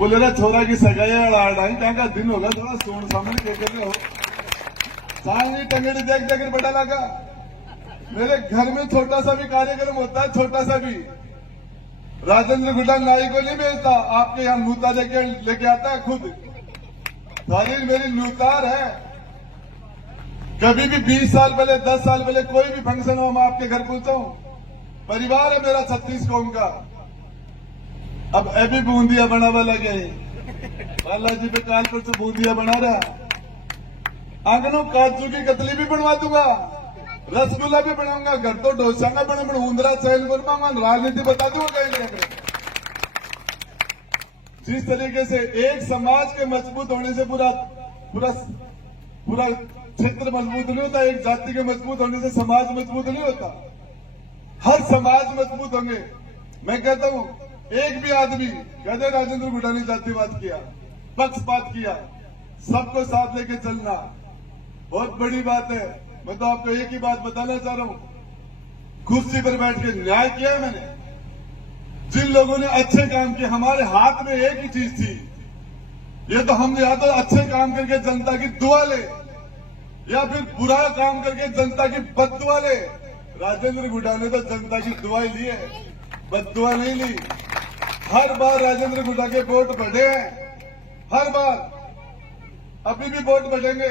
बोले रहा छोरा की सगाई अड़ाई कहाँ का दिन होगा, थोड़ा सोन सामने क्या कर रहे हो। सामने टंगड़ी देख देख के बड़ा लगा। मेरे घर में छोटा सा भी कार्यक्रम होता है, छोटा सा भी, राजेंद्र गुड्डा नाई को नहीं भेजता, आपके यहाँ लूता लेके आता है खुद। तारीख मेरी लूतार है। कभी भी 20 साल पहले 10 साल पहले कोई भी फंक्शन हो मैं आपके घर पहुंचा हूं। परिवार है मेरा 36 कौम का। अब अभी बूंदिया बनावा लगे, बालाजी पे काल पर से बूंदिया बना रहा। आंगनों काजू की कतली भी बनवा दूंगा, रसगुल्ला भी बनाऊंगा, घर तो डोसा ना बने ऊंदरा चैल बनवाऊंगा, राजनीति बता दूंगा कहीं नहीं। जिस तरीके से एक समाज के मजबूत होने से पूरा पूरा पूरा क्षेत्र मजबूत नहीं होता, एक जाति के मजबूत होने से समाज मजबूत नहीं होता। हर समाज मजबूत होंगे। मैं कहता हूं एक भी आदमी कहते राजेंद्र गुड्डा ने जातिवाद किया, पक्षपात किया, सबको साथ लेके चलना बहुत बड़ी बात है। मैं तो आपको एक ही बात बताना चाह रहा हूं, कुर्सी पर बैठ के न्याय किया मैंने। जिन लोगों ने अच्छे काम किए, हमारे हाथ में एक ही चीज थी, ये तो हम या तो अच्छे काम करके जनता की दुआ ले या फिर बुरा काम करके जनता की बददुआ ले। राजेंद्र गुड्डा ने तो जनता की दुआ ही ली है, बददुआ नहीं ली। हर बार राजेंद्र गुड्डा के वोट बढ़े हैं, हर बार अभी भी वोट बढ़ेंगे,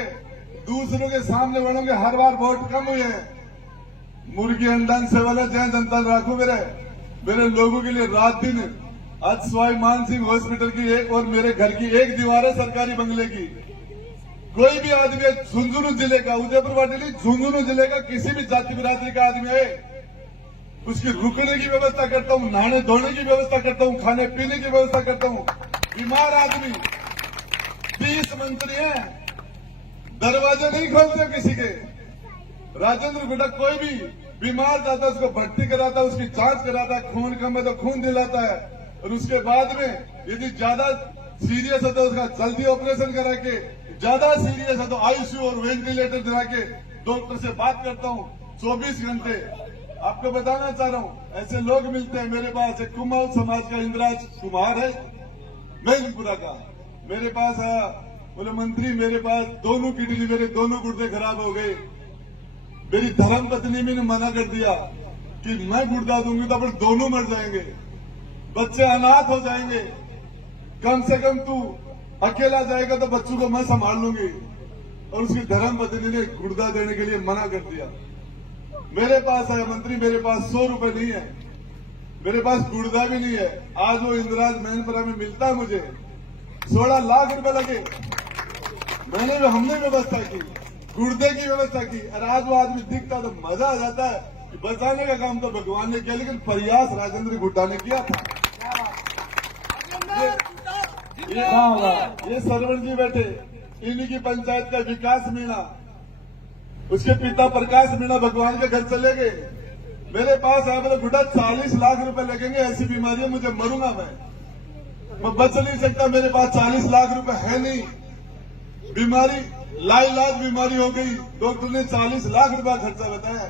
दूसरों के सामने बढ़ेंगे, हर बार वोट कम हुए हैं। मुर्गी अंडा से वाला जय जनता राखू मेरे लोगों के लिए रात दिन। आज सवाई मान सिंह हॉस्पिटल की एक और मेरे घर की एक दीवार है सरकारी बंगले की। कोई भी आदमी झुंझुनू जिले का, उदयपुर वाटी झुंझुनू जिले का किसी भी जाति बिरादरी का आदमी है, उसकी रुकने की व्यवस्था करता हूं, नहाने धोने की व्यवस्था करता हूं, खाने पीने की व्यवस्था करता हूं। बीमार आदमी 30 मंत्री हैं, दरवाजे नहीं खोलते किसी के। राजेंद्र गुड्डा कोई भी बीमार जाता है उसको भर्ती कराता है, उसकी जांच कराता है, खून कम है तो खून दिलाता है, और उसके बाद में यदि ज्यादा सीरियस है तो उसका जल्दी ऑपरेशन करा के, ज्यादा सीरियस है तो आईसीयू और वेंटिलेटर दिला के डॉक्टर से बात करता हूं 24 घंटे। आपको बताना चाह रहा हूं, ऐसे लोग मिलते हैं मेरे पास। एक कुमाऊं समाज का इंद्राज कुमार है मैनपुरा का, मेरे पास आया, बोले मंत्री मेरे पास दोनों किडनी, मेरे दोनों गुर्दे खराब हो गए। मेरी धर्म पत्नी ने मना कर दिया कि मैं गुर्दा दूंगी तो अपन दोनों मर जाएंगे, बच्चे अनाथ हो जाएंगे, कम से कम तू अकेला जाएगा तो बच्चों को मैं संभाल लूंगी। और उसकी धर्म पत्नी ने गुर्दा देने के लिए मना कर दिया। मेरे पास आया मंत्री, मेरे पास 100 रुपए नहीं है, मेरे पास गुर्दा भी नहीं है। आज वो इंदिराज मैनपुरा में मिलता है मुझे, 16 लाख रुपए लगे, हमने व्यवस्था की, गुर्दे की व्यवस्था की। और आज वो आदमी दिखता तो मजा आ जाता है कि बचाने का काम तो भगवान ने किया, लेकिन प्रयास राजेंद्र गुड्डा ने किया था। ये सरवण जी बैठे, इन्हीं की पंचायत का विकास मीणा, उसके पिता प्रकाश मीणा भगवान के घर चले गए। मेरे पास आया, बोले गुड्डा 40 लाख रुपए लगेंगे, ऐसी बीमारी है, मुझे मरूंगा मैं बच नहीं सकता, मेरे पास 40 लाख रुपए है नहीं। बीमारी लाइलाज बीमारी हो गई, डॉक्टर ने 40 लाख रुपया खर्चा बताया।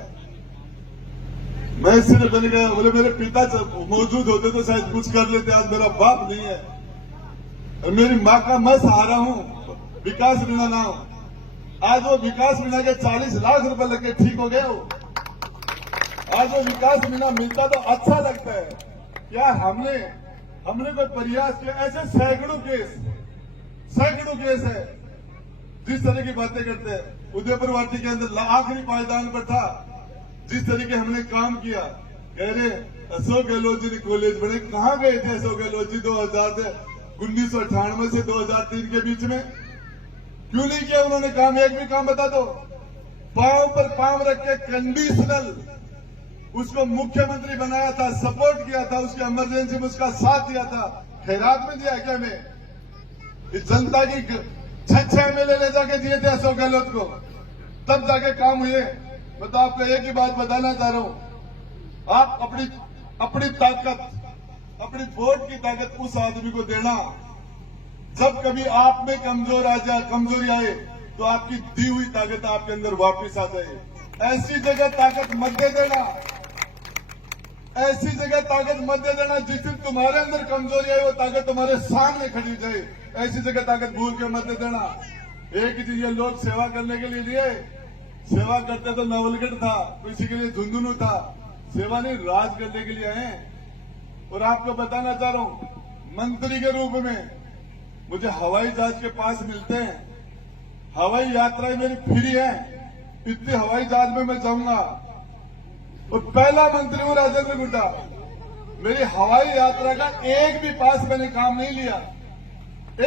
मैं सिर्फ बन गया, बोले मेरे पिता मौजूद होते तो शायद कुछ कर लेते, आज मेरा बाप नहीं है और मेरी माँ का मैं सहारा हूं, विकास मीणा नाम। आज वो विकास मीणा के 40 लाख रुपए लगे ठीक हो गए। आज वो विकास मीणा मिलता तो अच्छा लगता है। क्या हमने कोई प्रयास किया? ऐसे सैकड़ों केस है जिस तरह की बातें करते हैं। उदयपुर वाटी के अंदर आखिरी पायदान पर था, जिस तरीके हमने काम किया, कह रहे अशोक गहलोत जी ने कॉलेज बने। कहां गए थे अशोक गहलोत जी 1998 से 2003 के बीच में? क्यों नहीं किया उन्होंने काम? एक भी काम बता दो। पांव पर पांव रख के कंडीशनल उसको मुख्यमंत्री बनाया था, सपोर्ट किया था, उसकी इमरजेंसी में उसका साथ दिया था। खैरात में दिया क्या? में इस जनता की 6 एमएलए ले जाके दिए थे अशोक गहलोत को, तब जाके काम हुए। मैं तो आपको एक ही बात बताना चाह रहा हूं, आप अपनी ताकत, अपनी वोट की ताकत उस आदमी को देना जब कभी आप में कमजोरी आए तो आपकी दी हुई ताकत आपके अंदर वापस आ जाए। ऐसी जगह ताकत मत दे देना ऐसी जगह ताकत मत दे देना जिस दिन तुम्हारे अंदर कमजोरी आई वो ताकत तुम्हारे सामने खड़ी जाए। ऐसी जगह ताकत भूल के मत दे देना। एक ही चीज, ये लोग सेवा करने के लिए सेवा करते तो नवलगढ़ था, किसी के लिए झुंझुनू था, सेवा नहीं राज करने के लिए आए। और आपको बताना चाह रहा हूं, मंत्री के रूप में मुझे हवाई जहाज के पास मिलते हैं, हवाई यात्राएं मेरी फ्री है, इतने हवाई जहाज में मैं जाऊंगा और पहला मंत्री हूं राजेंद्र गुड्डा। मेरी हवाई यात्रा का एक भी पास मैंने काम नहीं लिया,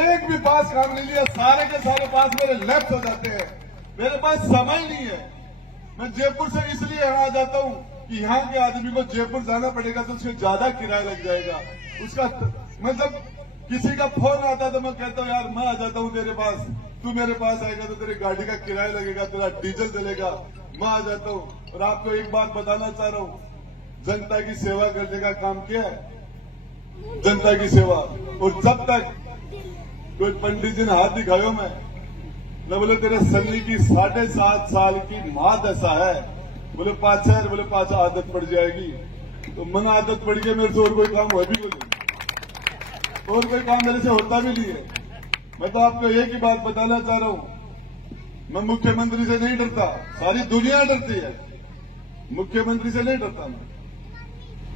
एक भी पास काम नहीं लिया। सारे के सारे पास मेरे लेफ्ट हो जाते हैं, मेरे पास समय नहीं है। मैं जयपुर से इसलिए यहां आ जाता हूं कि यहाँ के आदमी को जयपुर जाना पड़ेगा तो उसको ज्यादा किराया लग जाएगा। उसका मतलब किसी का फोन आता तो मैं कहता हूं यार मैं आ जाता हूं तेरे पास, तू मेरे पास आएगा तो तेरी गाड़ी का किराया लगेगा, तेरा डीजल जलेगा, मैं आ जाता हूं। और आपको एक बात बताना चाह रहा हूं, जनता की सेवा करने का काम क्या है, जनता की सेवा। और जब तक कोई पंडित जी ने हाथ दिखायो मैं न बोले तेरे सन्नी की 7.5 साल की मां दशा है, बोले 5 है, बोले 5 आदत पड़ जाएगी। तो मन आदत पड़ गई मेरे से और कोई काम हो भी बोले, और कोई काम मेरे से होता भी नहीं है। मैं तो आपको एक ही बात बताना चाह रहा हूं, मैं मुख्यमंत्री से नहीं डरता, सारी दुनिया डरती है, मुख्यमंत्री से नहीं डरता।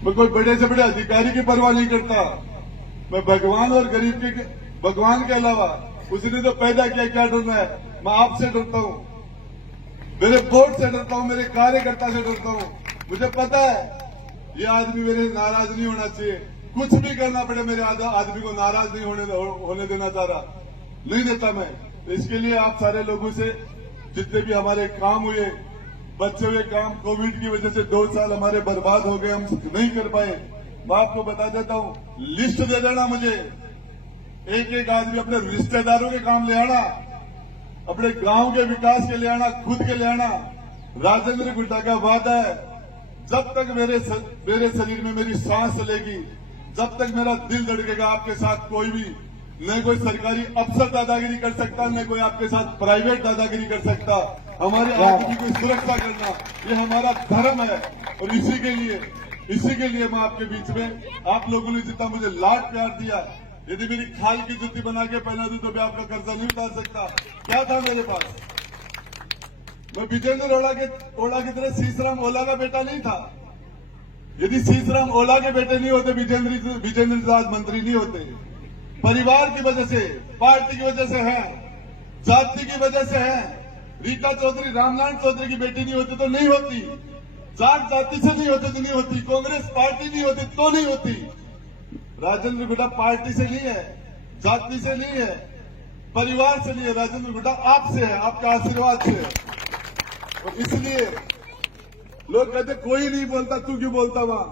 मैं कोई बड़े से बड़े अधिकारी की परवाह नहीं करता। मैं भगवान और गरीब के भगवान के अलावा उसने तो पैदा किया, क्या डरना है। मैं आपसे डरता हूं, मेरे बोर्ड से डरता हूं, मेरे कार्यकर्ता से डरता हूं। मुझे पता है ये आदमी मेरे नाराज नहीं होना चाहिए, कुछ भी करना पड़े मेरे आदमी को नाराज नहीं होने देना चाह रहा, नहीं देता मैं। तो इसके लिए आप सारे लोगों से जितने भी हमारे काम हुए, बचे हुए काम, कोविड की वजह से 2 साल हमारे बर्बाद हो गए, हम नहीं कर पाए। मैं आपको बता देता हूं, लिस्ट दे देना मुझे, एक एक आदमी अपने रिश्तेदारों के काम ले आना, अपने गांव के विकास के ले आना, खुद के ले आना। राजेंद्र गुड्डा का वादा है, जब तक मेरे शरीर में मेरी सांस चलेगी, जब तक मेरा दिल धड़केगा, आपके साथ कोई भी न कोई सरकारी अफसर दादागिरी कर सकता, न कोई आपके साथ प्राइवेट दादागिरी कर सकता। हमारे आदमी की सुरक्षा करना ये हमारा धर्म है। और इसी के लिए मैं आपके बीच में, आप लोगों ने जितना मुझे लाड प्यार दिया, यदि मेरी खाल की जुत्ती बना के पहना दूं तो मैं आपका कर्जा नहीं उतार सकता। क्या था मेरे पास, मैं विजेंद्र ओला की तरह सीसराम ओला का बेटा नहीं था। यदि सीसराम ओला के बेटे नहीं होते, विजेंद्र आज मंत्री नहीं होते। परिवार की वजह से, पार्टी की वजह से है, जाति की वजह से है। रीता चौधरी, रामनारायण चौधरी की बेटी नहीं होती तो नहीं होती, जाट जाति से नहीं होती तो नहीं होती, कांग्रेस पार्टी नहीं होती तो नहीं होती। राजेंद्र गुड्डा पार्टी से नहीं है, जाति से नहीं है, परिवार से नहीं है, राजेंद्र गुड्डा आपसे है, आपका आशीर्वाद से है। और इसलिए लोग कहते कोई नहीं बोलता, तू क्यों बोलता, वहां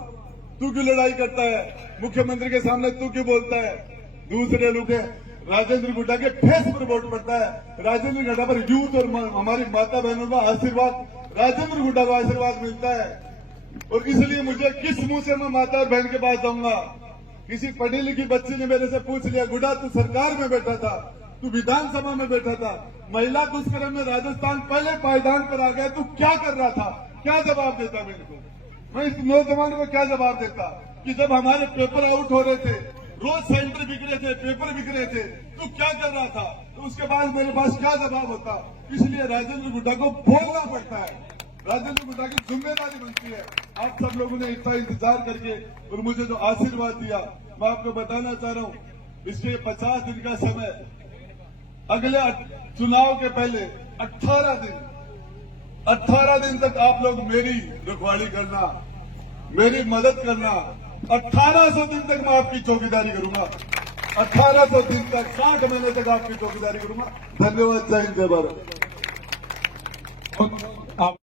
तू क्यों लड़ाई करता है, मुख्यमंत्री के सामने तू क्यों बोलता है। दूसरे लोग राजेंद्र गुड्डा के फेस पर वोट पड़ता है, राजेंद्र गुड्डा पर यूथ और हमारी माता बहनों का आशीर्वाद, राजेंद्र गुड्डा का आशीर्वाद मिलता है। और इसलिए मुझे किस मुंह से मैं माता और बहन के पास जाऊंगा। किसी पढ़ी लिखी बच्ची ने मेरे से पूछ लिया, गुड्डा तू सरकार में बैठा था, तू विधानसभा में बैठा था, महिला दुष्कर्म में राजस्थान पहले पायदान पर आ गया, तू क्या कर रहा था, क्या जवाब देता मेरे को। मैं इस नौजवान को क्या जवाब देता कि जब हमारे पेपर आउट हो रहे थे, रोज सेंटर बिक रहे थे, पेपर बिक रहे थे, तू क्या कर रहा था। तो उसके बाद मेरे पास क्या जवाब होता। इसलिए राजेंद्र गुड्डा को बोलना पड़ता है, राजेंद्र गुड्डा की जिम्मेदारी बनती है। आप सब लोगों ने इतना इंतजार करके और मुझे जो आशीर्वाद दिया, मैं आपको बताना चाह रहा हूं, इसके 50 दिन का समय, अगले चुनाव के पहले 18 दिन तक आप लोग मेरी रखवाली करना, मेरी मदद करना। 1800 दिन तक मैं आपकी चौकीदारी करूंगा, 1800 दिन तक, 60 महीने तक आपकी चौकीदारी करूंगा। धन्यवाद। जय हिंद, जय भारत।